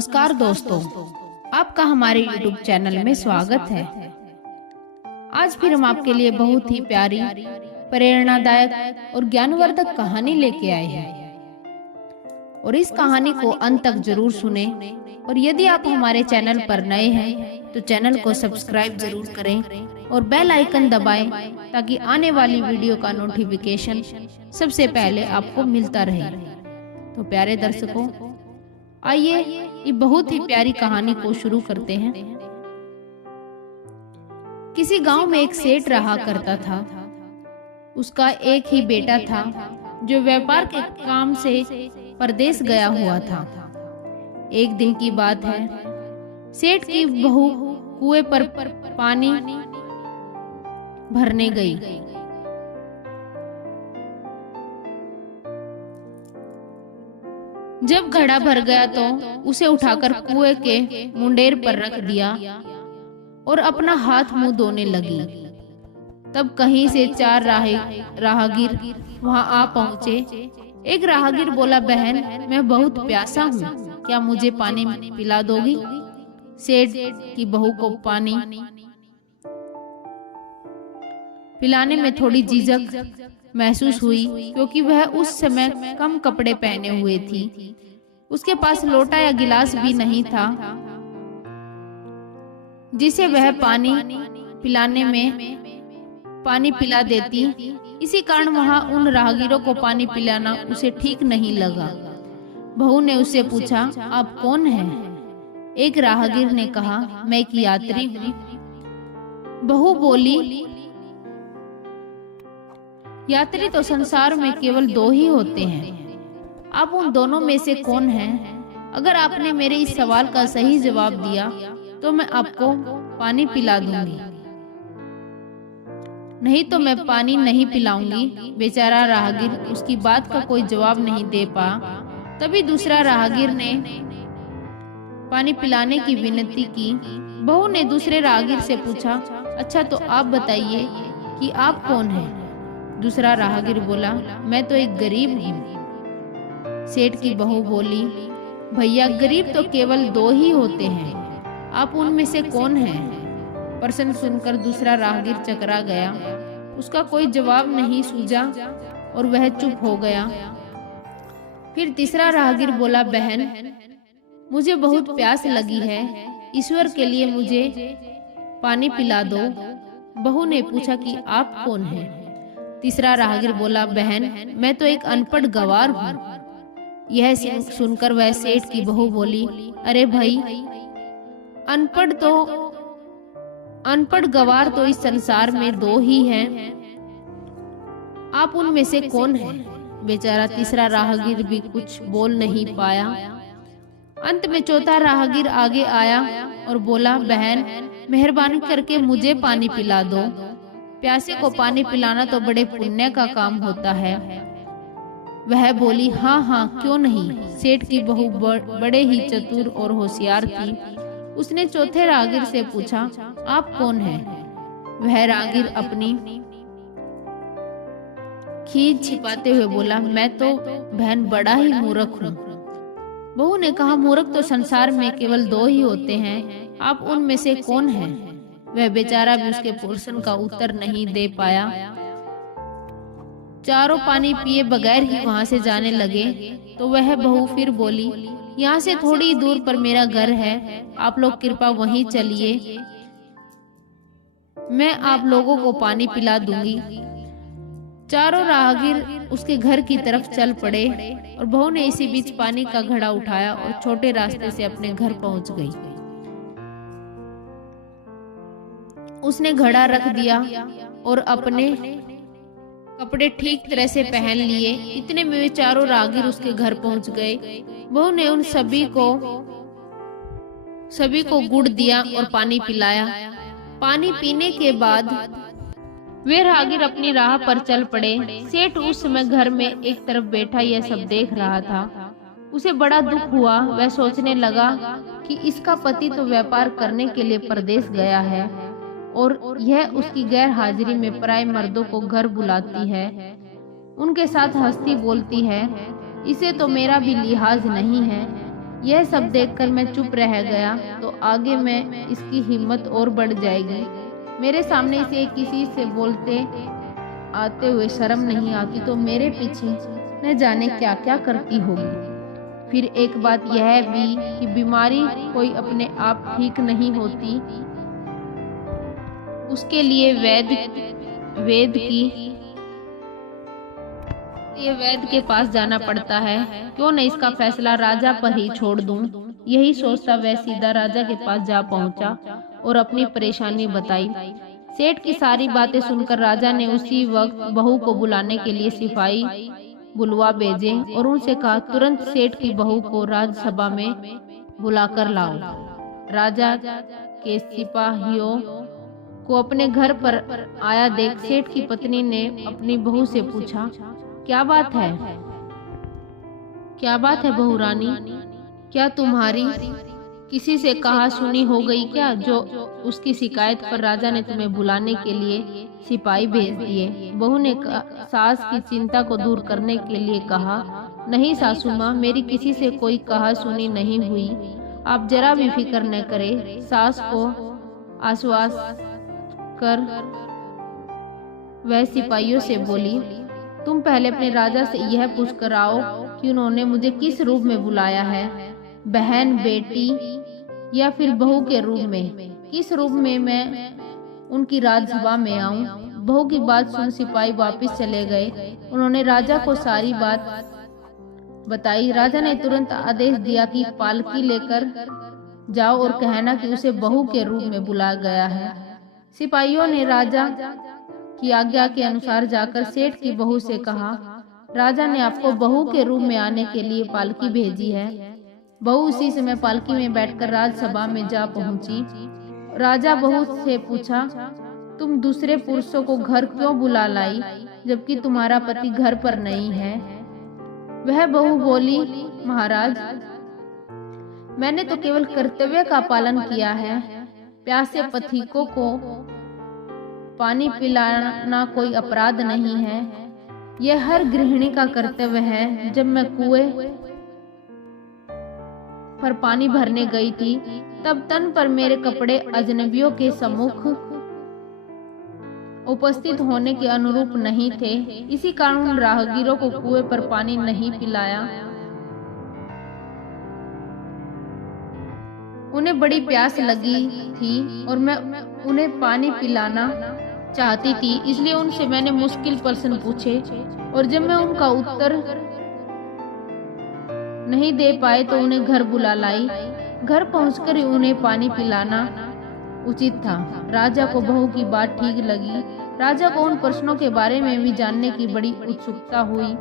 नमस्कार दोस्तों, आपका हमारे YouTube चैनल में स्वागत है। आज फिर हम आपके लिए बहुत ही प्यारी, प्रेरणादायक और ज्ञानवर्धक कहानी लेके आए हैं और इस कहानी को अंत तक जरूर सुने। और यदि आप हमारे चैनल पर नए हैं तो चैनल को सब्सक्राइब जरूर करें और बेल आइकन दबाएं ताकि आने वाली वीडियो का नोटिफिकेशन सबसे पहले आपको मिलता रहे। तो प्यारे दर्शकों, आइए ये बहुत ही प्यारी कहानी को शुरू करते हैं। किसी गांव में एक सेठ रहा करता था। उसका एक ही बेटा था जो व्यापार के काम से परदेश गया हुआ था। एक दिन की बात है, सेठ की बहू कुएं पर पानी भरने गई। जब घड़ा भर गया तो उसे उठाकर कुएं के मुंडेर पर रख दिया और अपना हाथ मुंह धोने लगी। तब कहीं से 4 राहगीर वहां आ पहुंचे। एक राहगीर बोला, बहन, मैं बहुत प्यासा हूँ, क्या मुझे पानी पिला दोगी? सेठ की बहू को पानी पिलाने में थोड़ी झिझक महसूस हुई क्योंकि वह उस समय कम कपड़े पहने हुए थी। उसके पास लोटा या गिलास भी नहीं था जिसे वह पानी पिलाने में पानी पिला देती। इसी कारण वहां उन राहगीरों को पानी पिलाना उसे ठीक नहीं लगा। बहू ने उससे पूछा, आप कौन हैं? एक राहगीर ने कहा, मैं एक यात्री हूँ। बहू बोली, यात्री तो संसार में केवल 2 ही होते हैं। आप उन दोनों में से कौन हैं? अगर आपने मेरे इस सवाल का सही जवाब दिया तो मैं आपको पानी पिला दूंगी, नहीं तो मैं पानी नहीं पिलाऊंगी। बेचारा राहगीर उसकी बात का कोई जवाब नहीं दे पाया। तभी दूसरा राहगीर ने पानी पिलाने की विनती की। बहू ने दूसरे राहगीर से पूछा, अच्छा तो आप बताइए कि आप कौन हैं? दूसरा राहगीर बोला, मैं तो एक गरीब हूँ। सेठ की बहू बोली, भैया, गरीब तो केवल 2 ही होते हैं, आप उनमें से कौन हैं? प्रश्न सुनकर दूसरा राहगीर चकरा गया। उसका कोई जवाब नहीं सूझा और वह चुप हो गया। फिर तीसरा राहगीर बोला, बहन, मुझे बहुत प्यास लगी है, ईश्वर के लिए मुझे पानी पिला दो। बहू ने पूछा कि आप कौन हैं? तीसरा राहगीर बोला, बहन, मैं तो एक अनपढ़ गवार हूँ। यह सुनकर वह सेठ की बहू बोली, अरे भाई, अनपढ़ गवार तो इस संसार में 2 ही हैं, आप उनमें से कौन हैं? बेचारा तीसरा राहगीर भी कुछ बोल नहीं पाया। अंत में चौथा राहगीर आगे आया और बोला, बहन, मेहरबानी करके मुझे पानी पिला दो। प्यासे को पानी पिलाना तो बड़े पुण्य का काम होता है। वह बोली, हाँ हाँ, क्यों नहीं। सेठ की बहू बड़े ही चतुर और होशियार थी। उसने चौथे राहगीर से पूछा, आप कौन हैं? वह राहगीर अपनी खीज छिपाते हुए बोला, मैं तो बहन बड़ा ही मूर्ख हूँ। बहू ने कहा, मूर्ख तो संसार में केवल 2 ही होते हैं, आप उनमें से कौन हैं? वह बेचारा भी उसके प्रश्न का उत्तर नहीं दे पाया। चारों पानी पिए बगैर ही वहां से जाने लगे तो वह बहू फिर बोली, यहाँ से थोड़ी दूर पर मेरा घर है, आप लोग कृपया वहीं चलिए, मैं आप लोगों को पानी पिला दूंगी। चारों राहगीर उसके घर की तरफ चल पड़े और बहू ने इसी बीच पानी का घड़ा उठाया और छोटे रास्ते से अपने घर पहुंच गई। उसने घड़ा रख दिया और अपने कपड़े ठीक तरह से पहन लिए। इतने में वे चारों राहगीर उसके घर पहुंच गए। बहू ने उन सभी को गुड़ दिया और पानी पिलाया। पानी पीने के बाद वे राहगीर अपनी राह पर चल पड़े। सेठ उस समय घर में एक तरफ बैठा यह सब देख रहा था। उसे बड़ा दुख हुआ। वह सोचने लगा कि इसका पति तो व्यापार करने के लिए परदेश गया है और यह उसकी गैर हाजिरी में पराये मर्दों को घर बुलाती है, उनके साथ हंसती बोलती है। इसे तो मेरा भी लिहाज नहीं है। यह सब देखकर मैं चुप रह गया तो आगे में इसकी हिम्मत और बढ़ जाएगी। मेरे सामने इसे किसी से बोलते आते हुए शर्म नहीं आती तो मेरे पीछे न जाने क्या क्या करती होगी। फिर एक बात यह भी कि बीमारी कोई अपने आप ठीक नहीं होती, उसके लिए वैद्य के पास जाना पड़ता है। क्यों न इसका फैसला राजा पर ही छोड़ दूं। यही सोचता वह सीधा राजा के पास जा पहुंचा और अपनी परेशानी बताई। सेठ की सारी बातें सुनकर राजा ने उसी वक्त बहू को बुलाने के लिए सिपाही बुलवा भेजे और उनसे कहा तुरंत सेठ की बहू को राजसभा में बुलाकर लाओ। राजा के सिपाहियों को अपने घर पर आया देख सेठ की पत्नी ने अपनी बहू से पूछा, क्या बात है बहू रानी, क्या तुम्हारी किसी से कहा सुनी हो गई क्या, जो उसकी शिकायत पर राजा ने तुम्हें बुलाने के लिए सिपाही भेज दिए। बहू ने सास की चिंता को दूर करने के लिए कहा, नहीं सासू माँ, मेरी किसी से कोई कहा सुनी नहीं हुई, आप जरा भी फिक्र न करें। सास को आश्वास कर वह सिपाहियों से बोली, तुम पहले अपने राजा से यह पूछ कर आओ कि उन्होंने मुझे किस रूप में बुलाया है, बहन, बेटी या फिर बहू के रूप में। किस रूप में मैं उनकी राजसभा में आऊं। बहू की बात सुन सिपाही वापस चले गए। उन्होंने राजा को सारी बात बताई। राजा ने तुरंत आदेश दिया कि पालकी लेकर जाओ और कहना कि उसे बहू के रूप में बुलाया गया है। सिपाहियों ने राजा की आज्ञा के अनुसार जाकर सेठ की बहू से कहा, राजा ने आपको बहू के रूप में आने के लिए पालकी भेजी है। बहू उसी समय पालकी में बैठकर राजसभा में जा पहुंची। राजा बहू से पूछा, तुम दूसरे पुरुषों को घर क्यों बुला लाई जबकि तुम्हारा पति घर पर नहीं है। वह बहू बोली, महाराज, मैंने तो केवल कर्तव्य का पालन किया है। प्यासे पथिकों को पानी पिलाना कोई अपराध नहीं है, यह हर गृहिणी का कर्तव्य है। जब मैं कुएं पर पानी भरने गई थी तब तन पर मेरे कपड़े अजनबियों के सम्मुख उपस्थित होने के अनुरूप नहीं थे, इसी कारण राहगीरों को कुएं पर पानी नहीं पिलाया। उन्हें बड़ी प्यास लगी थी और मैं उन्हें पानी पिलाना चाहती थी, इसलिए उनसे मैंने मुश्किल प्रश्न पूछे और जब मैं उनका उत्तर नहीं दे पाए तो उन्हें घर बुला लाई। घर पहुंचकर ही उन्हें पानी पिलाना उचित था। राजा को बहू की बात ठीक लगी। राजा को उन प्रश्नों के बारे में भी जानने की बड़ी उत्सुकता हुई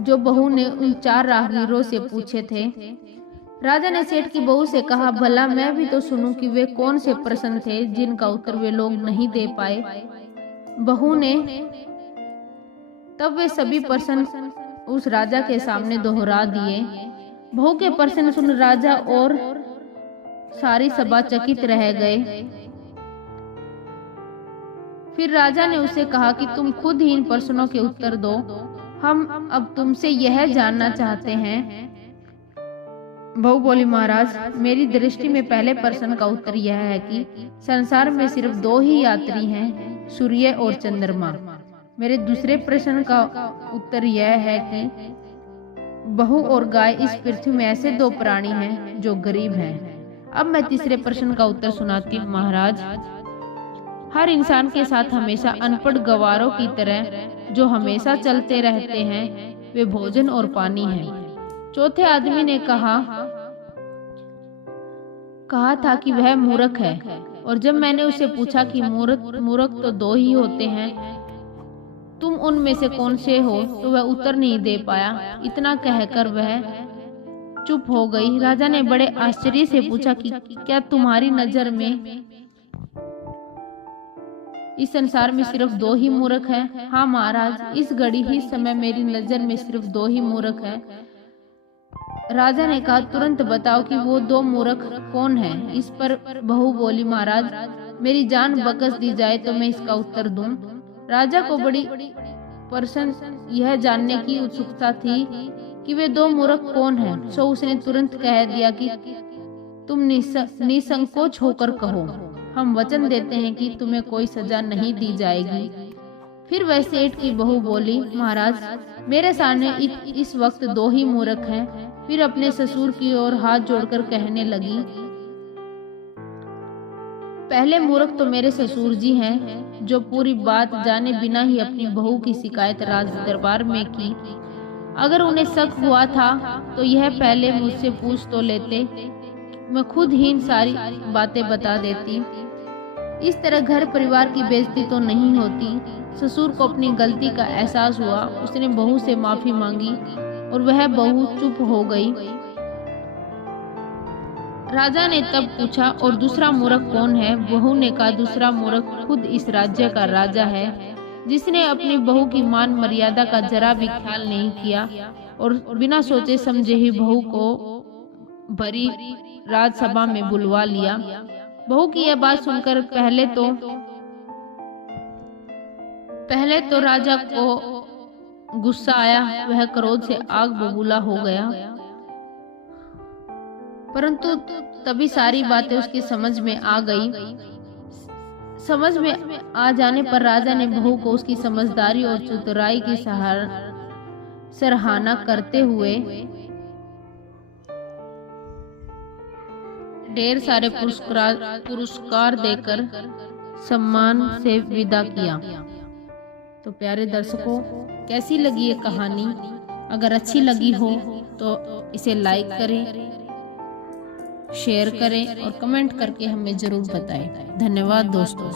जो बहू ने उन 4 राहगीरों से पूछे थे। राजा ने सेठ की बहू से कहा, भला मैं भी तो सुनूं कि वे कौन से प्रश्न थे जिनका उत्तर वे लोग नहीं दे पाए। बहू ने तब वे सभी प्रश्न उस राजा के सामने दोहरा दिए। बहू के प्रश्न सुन राजा और सारी सभा चकित रह गए। फिर राजा ने उसे कहा कि तुम खुद ही इन प्रश्नों के उत्तर दो। हम अब तुमसे यह जानना चाहते हैं। बहू बोली, महाराज, मेरी दृष्टि में पहले प्रश्न का उत्तर यह है कि संसार में सिर्फ 2 ही यात्री हैं, सूर्य और चंद्रमा। मेरे दूसरे प्रश्न का उत्तर यह है कि बहू और गाय इस पृथ्वी में ऐसे 2 प्राणी हैं जो गरीब हैं। अब मैं तीसरे प्रश्न का उत्तर सुनाती हूँ। महाराज, हर इंसान के साथ हमेशा अनपढ़ गवारों की तरह जो हमेशा चलते रहते हैं वे भोजन और पानी हैं। चौथे आदमी ने कहा था कि वह मूर्ख है और जब मैंने उसे पूछा कि मूर्ख तो 2 ही होते हैं, तुम उनमें से कौन से हो, तो वह उत्तर नहीं दे पाया। इतना कहकर वह चुप हो गई। राजा ने बड़े आश्चर्य से पूछा कि क्या तुम्हारी नजर में इस संसार में सिर्फ 2 ही मूर्ख हैं? हाँ महाराज, इस घड़ी ही समय मेरी नजर में सिर्फ 2 ही मूर्ख हैं। राजा ने कहा, तुरंत बताओ कि वो 2 मूर्ख कौन हैं? इस पर बहू बोली, महाराज, मेरी जान बख्श दी जाए तो मैं इसका उत्तर दूं। राजा को बड़ी प्रश्न यह जानने की उत्सुकता थी कि वे दो मूर्ख कौन हैं, सो उसने तुरंत कह दिया कि तुम निसंकोच होकर कहो, हम वचन देते हैं कि तुम्हें कोई सजा नहीं दी जाएगी। फिर वह सेठ की बहू बोली, महाराज मेरे सामने इस वक्त दो ही मूर्ख हैं। फिर अपने ससुर की ओर हाथ जोड़कर कहने लगी, पहले मूर्ख तो मेरे ससुर जी हैं, जो पूरी बात जाने बिना ही अपनी बहू की शिकायत राज दरबार में की। अगर उन्हें शक हुआ था तो यह पहले मुझसे पूछ तो लेते, मैं खुद ही इन सारी बातें बता देती। इस तरह घर परिवार की बेइज्जती तो नहीं होती। ससुर को अपनी गलती का एहसास हुआ, उसने बहू से माफी मांगी और वह बहू चुप हो गई। राजा ने तब पूछा, और दूसरा मूर्ख कौन है? बहू ने कहा, दूसरा मूर्ख खुद इस राज्य का राजा है, जिसने अपनी बहू की मान मर्यादा का जरा भी ख्याल नहीं किया और बिना सोचे समझे ही बहू को भरी राजसभा में बुलवा लिया। बहू की यह बात सुनकर पहले तो राजा को गुस्सा आया, वह क्रोध से आग बबूला हो गया। परंतु तभी सारी बातें उसकी समझ में आ गई। समझ में आ जाने पर राजा ने बहू को उसकी समझदारी और चतुराई की सराहना करते हुए ढेर सारे पुरस्कार देकर सम्मान से विदा किया। तो प्यारे दर्शकों, कैसी लगी ये कहानी? अगर अच्छी लगी हो तो इसे लाइक करें, शेयर करें और कमेंट करके हमें जरूर बताएं। धन्यवाद दोस्तों।